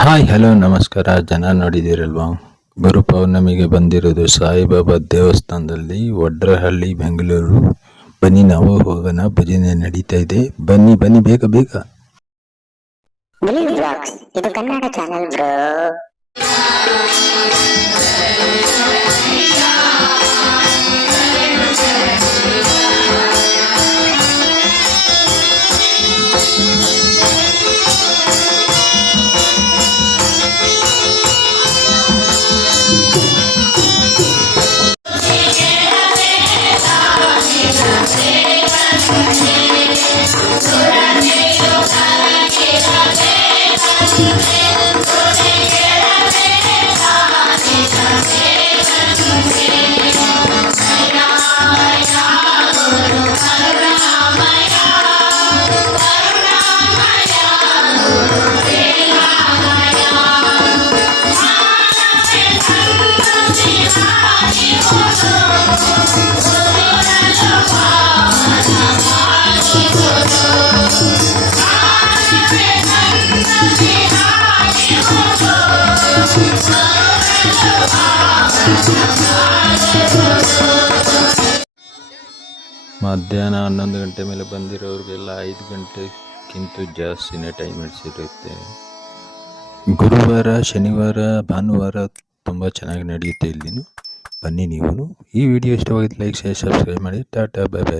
Hi, hello, ನಮಸ್ಕಾರ. ಜನ ನೋಡಿದ್ದೀರಲ್ವಾ ಗುರು ಪೌರ್ಣಮಿಗೆ ಬಂದಿರೋದು ಸಾಯಿಬಾಬಾ ದೇವಸ್ಥಾನದಲ್ಲಿ ವಡ್ರಹಳ್ಳಿ, ಬೆಂಗಳೂರು. ಬನ್ನಿ, ನಾವು ಹೋಗೋಣ. ಭಜನೆ ನಡೀತಾ ಇದೆ. ಬನ್ನಿ ಬನ್ನಿ, ಬೇಗ ಬೇಗ. ಇದು ಕನ್ನಡ ಚಾನೆಲ್ ಮಧ್ಯಾಹ್ನ ಹನ್ನೊಂದು ಗಂಟೆ ಮೇಲೆ ಬಂದಿರೋರಿಗೆಲ್ಲ ಐದು ಗಂಟೆಗಿಂತ ಜಾಸ್ತಿನೇ ಟೈಮ್ ಇರುತ್ತೆ. ಗುರುವಾರ, ಶನಿವಾರ, ಭಾನುವಾರ ತುಂಬ ಚೆನ್ನಾಗಿ ನಡೆಯುತ್ತೆ ಇಲ್ಲಿನು. ಬನ್ನಿ ನೀವು ಈ ವಿಡಿಯೋ ಇಷ್ಟವಾಗಿದ್ದು ಲೈಕ್ ಶೇರ್ ಸಬ್ಸ್ಕ್ರೈಬ್ ಮಾಡಿ. Tata bye by